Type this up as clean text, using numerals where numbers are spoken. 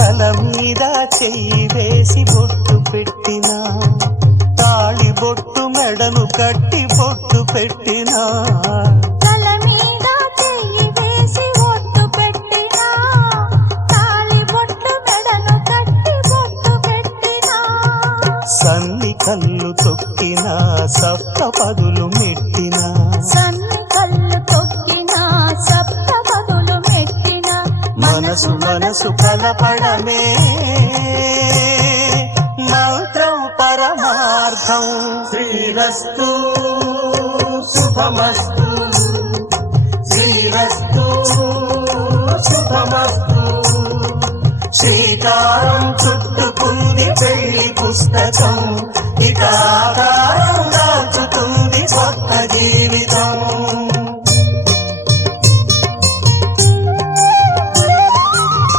తల మీద చెయ్యి వేసి బొట్టు పెట్టినా, తాళి బొట్టు మెడను కట్టి బొట్టు పెట్టినా, తల మీద చెయ్యి వేసి బొట్టు పెట్టినా, తాళి బొట్టు మెడను కట్టి బొట్టు పెట్టినా, సన్ని కళ్ళు తొక్కినా సప్త పదులు మెట్టినా, సన్ని కళ్ళు తొక్కినా సప్త పదులు మెట్టినా, మనసు మనసు కలపడమే మంత్రం పరమార్థం. శ్రీరస్తు శుభమస్తు, శ్రీరస్తు శుభమస్తు. శ్రీకారం చుట్టుకుంది పెళ్లి పుస్తకం, ఇక ఆకారం దాల్చుతుంది కొత్త జీవితం.